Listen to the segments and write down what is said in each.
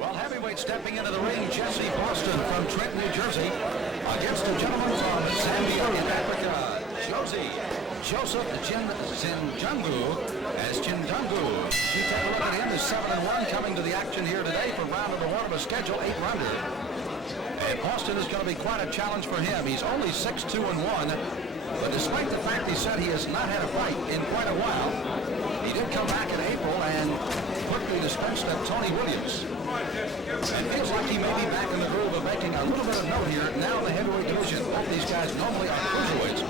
Well, heavyweight stepping into the ring, Jessie Boston from Trenton, New Jersey, against a gentleman from Zambia in Africa, Joseph Chingangu as Chingangu. You take a look at him, is 7-1, coming to the action here today for round number 1 of a schedule 8-rounder. And Boston is going to be quite a challenge for him. He's only 6-2-1, but despite the fact he said he has not had a fight in quite a while, he did come back in April and quickly dispensed of Tony Williams. And feels like he may be back in the groove of making a little bit of note here now in the heavyweight division. Both these guys normally are cruiserweights.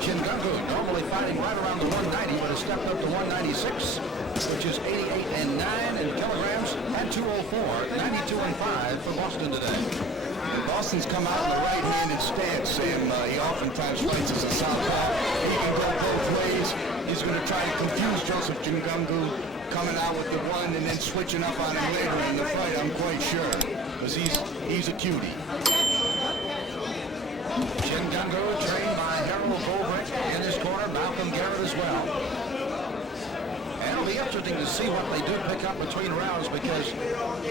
Chingangu normally fighting right around the 190, but has stepped up to 196, which is 88.9 in kilograms, and 204, 92.5 for Boston today. And Boston's come out in the right-handed stance, Sam. He oftentimes fights as a southpaw. He can go both ways. He's going to try to confuse Joseph Chingangu, coming out with the one and then switching up on him later in the fight, I'm quite sure, because he's a cutie. Chingangu trained by Harold Goldbrick in his corner, Malcolm Garrett as well. And it'll be interesting to see what they do pick up between rounds, because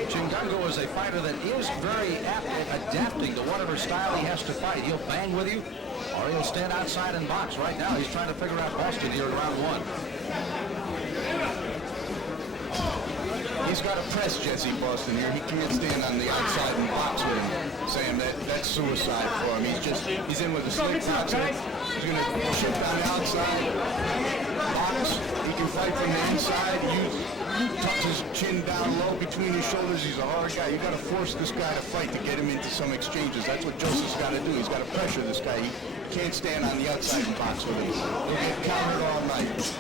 Chingangu is a fighter that is very apt at adapting to whatever style he has to fight. He'll bang with you, or he'll stand outside and box. Right now, he's trying to figure out Boston here in round 1. He's got to press Jessie Boston here. He can't stand on the outside and box with him. Sam, that's suicide for him. He's in with a slick boxer. He's going to shift on the outside, box. He can fight from the inside. You tuck his chin down low between his shoulders. He's a hard guy. You got to force this guy to fight to get him into some exchanges. That's what Joseph's got to do. He's got to pressure this guy. He can't stand on the outside and box with him. He'll get countered all night.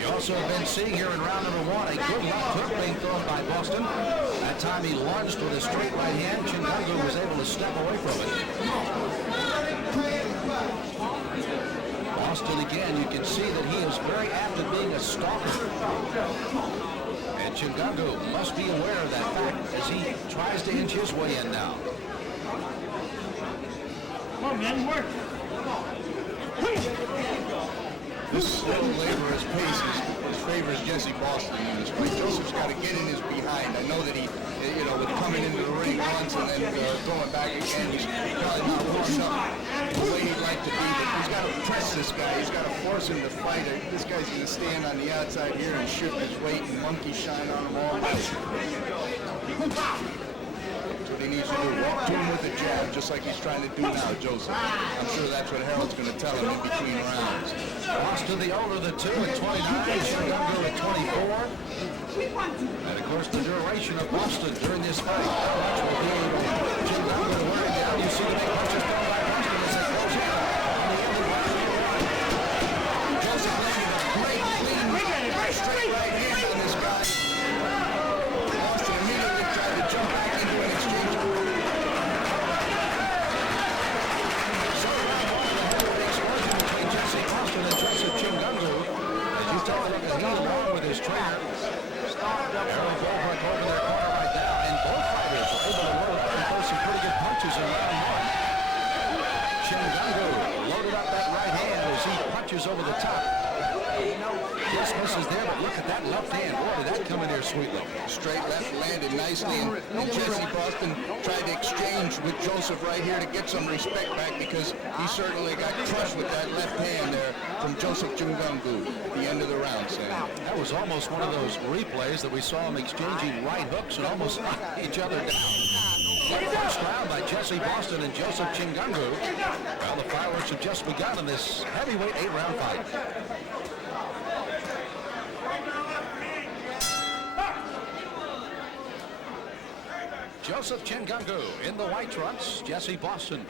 You also have been seeing here in round number 1 a good left hook being thrown by Boston. That time he lunged with a straight right hand. Chingangu was able to step away from it. Boston again, you can see that he is very apt at being a stalker. And Chingangu must be aware of that fact as he tries to inch his way in now. Come on, man, work. This slow, laborious pace favors Jessie Boston in this fight. Joseph's got to get in his behind. I know that he, with coming into the ring once and then going back again, he's probably not warmed up the way he'd like to be, but he's got to press this guy. He's got to force him to fight. This guy's going to stand on the outside here and shift his weight and monkey shine on him all. That's what he needs to do. Walk to him with a jab, just like he's trying to do now, Joseph. I'm sure that's what Harold's going to tell him in between rounds. Boston, the older of the two, at 29, Chingangu at 24. And of course, the duration of Boston during this fight. How much will be able to Chingangu to wear it down? You see the big punches thrown by Boston as they close in on the end of the Joseph landed a great, clean, straight right hand on this guy. Boston immediately tried to jump back into an exchange. So round 1 of the heavyweight explosion between Jessie Boston and Joseph Chingangu. As you take a look at he along with his trainer, Harold Goldbrick over their corner right now, and both fighters were able to load up and throw some pretty good punches in round 1. Chingangu loaded up that right hand as he punches over the top. Just misses there, but look at that left hand. Boy, did that come in there sweetly. Straight left landed nicely, and Jessie Boston tried to exchange with Joseph right here to get some respect back, because he certainly got crushed with that left hand there from Joseph Chingangu at the end of the round, Sam. That was almost one of those replays that we saw him exchanging right hooks and almost knocked each other down. First round by Jessie Boston and Joseph Chingangu. Well, the fireworks have just begun in this heavyweight 8-round fight. Joseph Chingangu in the white trunks, Jessie Boston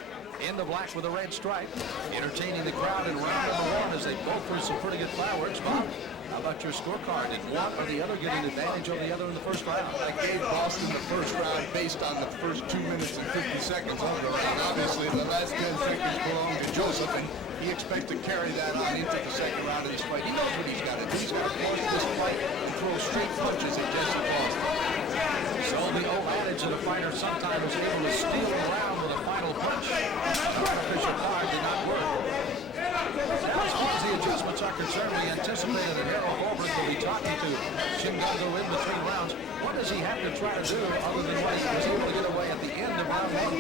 in the black with a red stripe, entertaining the crowd in round number 1 as they both threw some pretty good fireworks. Bob, how about your scorecard? Did one or the other get an advantage over the other in the first round? I gave Boston the first round based on the first 2 minutes and 50 seconds of the round. Obviously, the last 10 seconds belong to Joseph, and he expects to carry that on into the second round of this fight. He knows what he's got to do. He's got to force this fight and throw straight punches at Jessie Boston. So the old adage that a fighter sometimes is able to steal a round with a final punch. Artificial card did not work. As long as the adjustments are record certainly anticipated that Harold Goldberg will be talking to Chingangu in between rounds. What does he have to try to do other than what he was able to get away at the end of round one?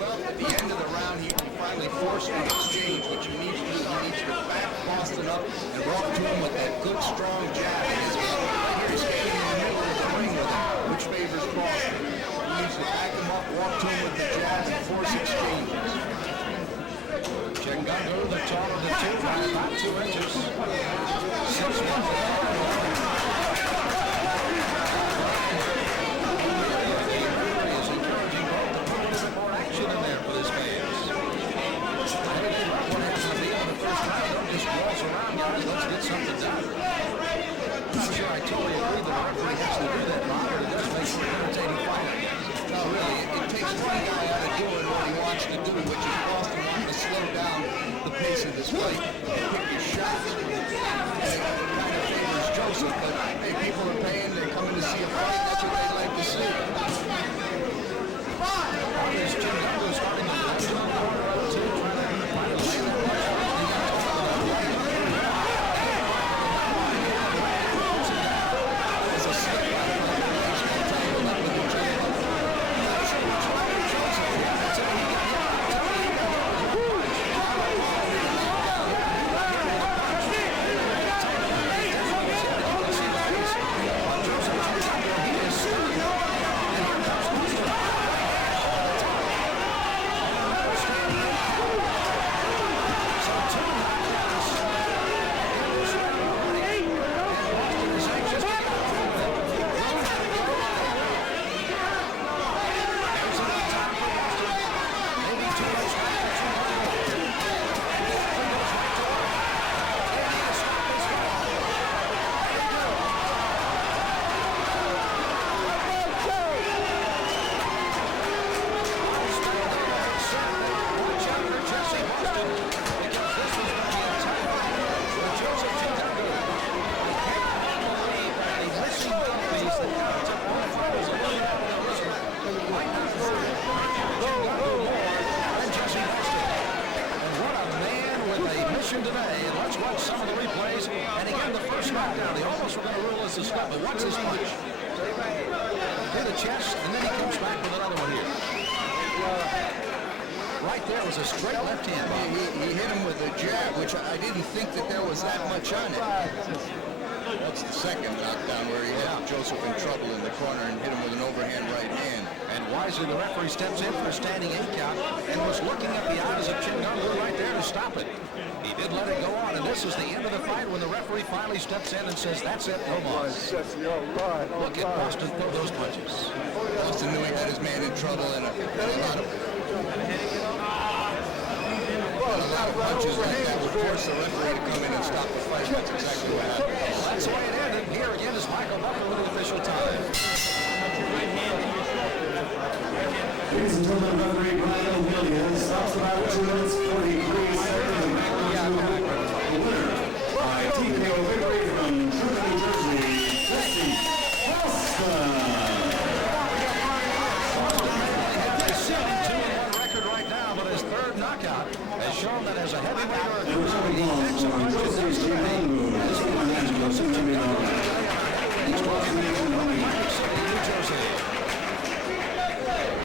Well, at the end of the round, he finally forced the exchange, which he needs to do. He needs to back Boston up and walk to him with that good, strong jab. Right here, he's standing in the middle of the ring with him, which favors Boston. He needs to back him up, walk to him with the jab, and force exchanges. Chingangu, the taller of the two, by about 2 inches. 6'1". This fight, pick your shots. And it kind of favors Joseph, but hey, people are paying, they're coming to see a fight, that's what they like to see. Chingangu starting to push him on the corner, too, trying to find a lane that way. It's a slip by the today, and let's watch some of the replays. And again, the first knockdown, they almost were going to rule as a stop, but what's his punch? Hit the chest, and then he comes back with another one here. Right there was a straight left hand. He hit him with a jab, which I didn't think that there was that much on it. That's the second knockdown where he had Joseph in trouble in the corner and hit him with an overhand right hand. And wisely, the referee steps in for a standing 8 count and was looking at the eyes of Chingangu right there to stop it. He did let it go on, and this is the end of the fight when the referee finally steps in and says, that's it, no more. Look at Boston throw those punches. Boston knew he had his man in trouble, and a lot of punches like that would force the referee to come in and stop the fight. That's exactly what happened. Well, that's the way it ended. Here again is Michael Butler with the official time. Ladies and gentlemen, referee Brian Williams stops about 2 minutes 43 seconds. The winner by TKO victory from Trenton, New Jersey, Jessie Boston. A 7-2-1 record right now, but his third knockout has shown that as a heavyweight or a cruiserweight, he excellent punches. He's